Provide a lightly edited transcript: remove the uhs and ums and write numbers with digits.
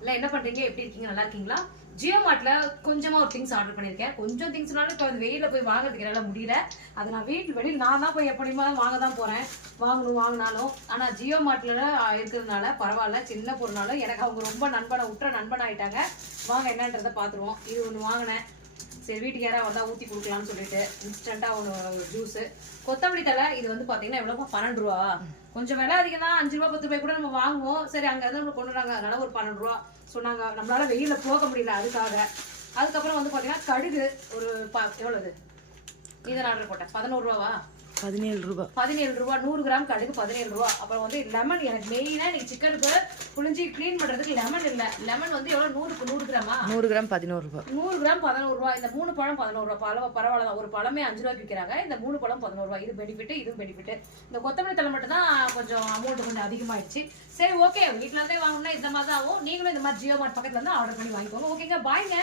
இல்ல என்ன பண்றீங்க, எப்படி இருக்கீங்க, நல்லா இருக்கீங்களா? ஜியோ மார்ட்ல கொஞ்சமா ஒரு திங்ஸ் ஆர்டர் பண்ணிருக்கேன். கொஞ்சம் திங்ஸ்னாலும் இப்போ வெயில போய் வாங்குறதுக்கு என்னால முடியல. அது நான் வெளியில் நான் தான் போய் எப்படிமா வாங்க தான் போறேன். வாங்கினாலும் ஆனா ஜியோ மார்ட்ல இருக்கிறதுனால பரவாயில்ல, சின்ன பொருளாலும் எனக்கு அவங்க ரொம்ப உற்ற நண்பன் ஆயிட்டாங்க. வாங்க என்னன்றதை பாத்துருவோம். இது ஒண்ணு வாங்கினேன், சரி வீட்டுக்கு யாராவது வந்தா ஊத்தி கொடுக்கலாம்னு சொல்லிட்டு இன்ஸ்டன்டா ஒன்று ஜூஸ். கொத்தமல்லி தலை இது வந்து பாத்தீங்கன்னா எவ்வளவு, 12 ரூபா. கொஞ்சம் விலை அதிகம் தான், 5 ரூபா 10 ரூபாய் கூட நம்ம வாங்குவோம். சரி அங்க இருந்து கொண்டு வராங்க, அதனால ஒரு 12 ரூபா சொன்னாங்க. நம்மளால வெயில போக முடியல அதுக்காக. அதுக்கப்புறம் வந்து பாத்தீங்கன்னா கடுகு ஒரு எவ்வளவு, இதை ஆர்டர் போட்டேன் 11 ரூபாவா, 17 ரூபா. 17 ரூபா. 100 கிராம் கடுகு 17 ரூபா. அப்புறம் வந்து லெமன், எனக்கு மெயினா இன்னைக்கு சிக்கனுக்கு புளிஞ்சி கிளீன் பண்றதுக்கு லெமன் இல்ல. லெமன் வந்து எவ்வளவு, 100 கிராமா, 100 கிராம் 11 ரூபா. 100 கிராம் 11 ரூபா. இந்த 3 பழம் 11 ரூபா. பரவாயில்ல தான், ஒரு பழமே 5 ரூபாய்க்கு விற்கிறாங்க. இந்த 3 பழம் 11 ரூபா. இது பெனிஃபிட், இதுவும் பெனிஃபிட். இந்த கொத்தமல்லி தலை மட்டும் தான் கொஞ்சம் அமௌண்ட் கொஞ்சம் அதிகமாயிடுச்சு. சரி ஓகே, வீட்டுல இருந்தே வாங்கணும்னா இந்த மாதிரி தான் ஆகும். நீங்களும் இந்த மாதிரி ஜியோ மார்ட் பக்கத்துல இருந்து ஆர்டர் பண்ணி வாங்கிக்கோங்க. ஓகேங்க, பாய்ங்க.